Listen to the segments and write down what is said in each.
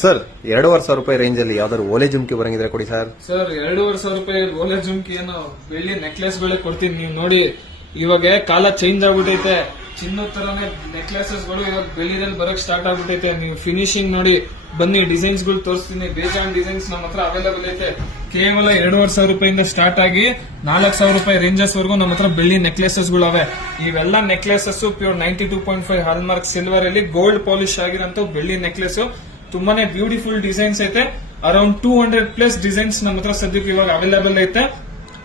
Sir 2,500 ರೂಪಾಯಿ range ಅಲ್ಲಿ ಯಾವ್ದಾದ್ರು ಓಲೆ ಜುಮ್ಕಿ ಬರಂಗಿದ್ರೆ ಕೊಡಿ ಸರ್. ಸರ್ 2,500 ರೂಪಾಯಿ ಓಲೆ ಜುಮ್ಕಿ ಏನು ಬೆಳ್ಳಿ ನೆಕ್ಲೆಸ್ ಗಳೇ ಕೊಡ್ತೀನಿ. ನೀವು ನೋಡಿ, ಇವಾಗ ಕಾಲ ಚೇಂಜ್ ಆಗ್ಬಿಟ್ಟೈತೆ. ಚಿನ್ನದ ತರನೇ ನೆಕ್ಲೆಸಸ್ ಗಳು ಇವಾಗ ಬೆಳ್ಳಿದಲ್ಲಿ ಬರಕ್ ಸ್ಟಾರ್ಟ್ ಆಗ್ಬಿಟ್ಟೈತೆ. ನೀವು ಫಿನಿಶಿಂಗ್ ನೋಡಿ, ಬನ್ನಿ ಡಿಸೈನ್ಸ್ ಗಳು ತೋರಿಸ್ತೀನಿ. ಬೇಜಾನ್ ಡಿಸೈನ್ಸ್ ನಮ್ಮ ಹತ್ರ ಅವೈಲೇಬಲ್ ಐತೆ. ಕೇವಲ 2,500 ರೂಪಾಯಿಂದ ಸ್ಟಾರ್ಟ್ ಆಗಿ 4,000 ರೂಪಾಯಿ ರೇಂಜಸ್ ವರೆಗೂ ನಮ್ಮ ಹತ್ರ ಬೆಳ್ಳಿ ನೆಕ್ಲೆಸಸ್ ಗಳು ಅವೆ. ಇವೆಲ್ಲ ನೆಕ್ಲೆಸಸ್ ಪ್ಯೂರ್ 92.5 ಹಾಲ್ಮಾರ್ಕ್ ಸಿಲ್ವರ್ ಅಲ್ಲಿ ಗೋಲ್ಡ್ ಪಾಲಿಶ್ ಆಗಿರೋಂತ ಬೆಳ್ಳಿ ನೆಕ್ಲೆಸ್. ತುಂಬಾನೇ ಬ್ಯೂಟಿಫುಲ್ ಡಿಸೈನ್ಸ್ ಐತೆ. ಅರೌಂಡ್ 200+ ಡಿಸೈನ್ಸ್ ನಮ್ಮ ಹತ್ರ ಸದ್ಯಕ್ಕೆ ಇವಾಗ ಅವೈಲೇಬಲ್ ಐತೆ.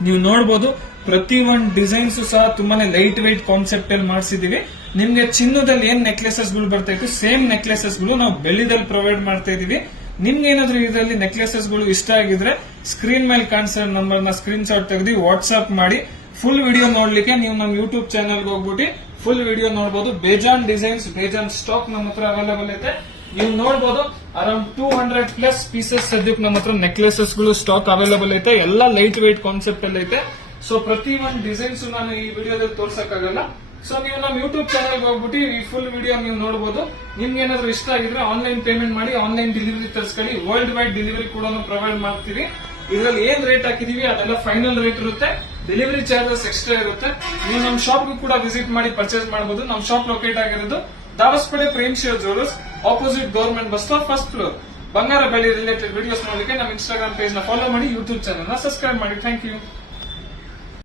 ನೀವು ನೋಡಬಹುದು, ಪ್ರತಿ ಒಂದು ಡಿಸೈನ್ಸ್ ಸಹ ತುಂಬಾನೇ ಲೈಟ್ ವೈಟ್ ಕಾನ್ಸೆಪ್ಟ್ ಅಲ್ಲಿ ಮಾಡಿಸಿದೀವಿ. ನಿಮ್ಗೆ ಚಿನ್ನದಲ್ಲಿ ಏನ್ ನೆಕ್ಲೆಸಸ್ ಗಳು ಬರ್ತಾ ಇತ್ತು, ಸೇಮ್ ನೆಕ್ಲೆಸಸ್ ಗಳು ನಾವು ಬೆಳ್ಳಿದಲ್ಲಿ ಪ್ರೊವೈಡ್ ಮಾಡ್ತಾ ಇದೀವಿ. ನಿಮ್ಗೆ ಏನಾದ್ರೂ ಇದರಲ್ಲಿ ನೆಕ್ಲೆಸಸ್ ಗಳು ಇಷ್ಟ ಆಗಿದ್ರೆ ಸ್ಕ್ರೀನ್ ಮೇಲೆ ಕಾಣಿಸೋ ನಂಬರ್ ನ ಸ್ಕ್ರೀನ್ ಶಾಟ್ ತೆಗೆದು ವಾಟ್ಸ್ಆಪ್ ಮಾಡಿ. ಫುಲ್ ವಿಡಿಯೋ ನೋಡ್ಲಿಕ್ಕೆ ನೀವು ನಮ್ಮ ಯೂಟ್ಯೂಬ್ ಚಾನಲ್ ಹೋಗ್ಬಿಟ್ಟು ಫುಲ್ ವಿಡಿಯೋ ನೋಡಬಹುದು. ಬೇಜಾನ್ ಡಿಸೈನ್ಸ್, ಬೇಜಾನ್ ಸ್ಟಾಕ್ ನಮ್ಮ ಹತ್ರ ಅವೈಲೇಬಲ್ ಐತೆ. ನೀವು ನೋಡಬಹುದು, ಅರೌಂಡ್ 200+ ಪೀಸಸ್ ಸದ್ಯಕ್ಕೆ ನಮ್ಮ ಹತ್ರ ನೆಕ್ಲೆಸಸ್ ಗಳು ಸ್ಟಾಕ್ ಅವೈಲೇಬಲ್ ಐತೆ. ಎಲ್ಲ ಲೈಟ್ ವೈಟ್ ಕಾನ್ಸೆಪ್ಟ್ ಅಲ್ಲಿ ಐತೆ. ಸೊ ಪ್ರತಿ ಒಂದು ಡಿಸೈನ್ಸ್ ನಾನು ಈ ವಿಡಿಯೋದಲ್ಲಿ ತೋರ್ಸಕ್ಕಾಗಲ್ಲ. ಸೊ ನೀವು ನಮ್ಮ ಯೂಟ್ಯೂಬ್ ಚಾನಲ್ ಹೋಗ್ಬಿಟ್ಟು ಈ ಫುಲ್ ವಿಡಿಯೋ ನೀವು ನೋಡಬಹುದು. ನಿಮ್ಗೆ ಏನಾದ್ರು ಇಷ್ಟ ಆಗಿದ್ರೆ ಆನ್ಲೈನ್ ಪೇಮೆಂಟ್ ಮಾಡಿ, ಆನ್ಲೈನ್ ಡೆಲಿವರಿ ತರಿಸ್ಕೊಳ್ಳಿ. ವರ್ಲ್ಡ್ ವೈಡ್ ಡೆಲಿವರಿ ಕೂಡ ಪ್ರೊವೈಡ್ ಮಾಡ್ತೀವಿ. ಇದರಲ್ಲಿ ಏನ್ ರೇಟ್ ಹಾಕಿದೀವಿ ಅದೆಲ್ಲ ಫೈನಲ್ ರೇಟ್ ಇರುತ್ತೆ. ಡೆಲಿವರಿ ಚಾರ್ಜಸ್ ಎಕ್ಸ್ಟ್ರಾ ಇರುತ್ತೆ. ನೀವು ನಮ್ಮ ಶಾಪ್ ಕೂಡ ವಿಸಿಟ್ ಮಾಡಿ ಪರ್ಚೇಸ್ ಮಾಡಬಹುದು. ನಮ್ಮ ಶಾಪ್ ಲೊಕೇಟ್ ಆಗಿರೋದು Dabaspete Prem Shiva jewellers, opposite government bus stop, first floor. ಬಂಗಾರ ಬೆಳ್ಳಿ ರಿಲೇಟೆಡ್ ವಿಡಿಯೋಸ್ ನೋಡಲಿಕ್ಕೆ ನಮ್ಮ ಇನ್ಸ್ಟಾಗ್ರಾಮ್ ಪೇಜ್ ನ ಫಾಲೋ ಮಾಡಿ, ಯೂಟ್ಯೂಬ್ ಚಾನಲ್ ನ ಸಬ್ಸ್ಕ್ರೈಬ್ ಮಾಡಿ. Thank you.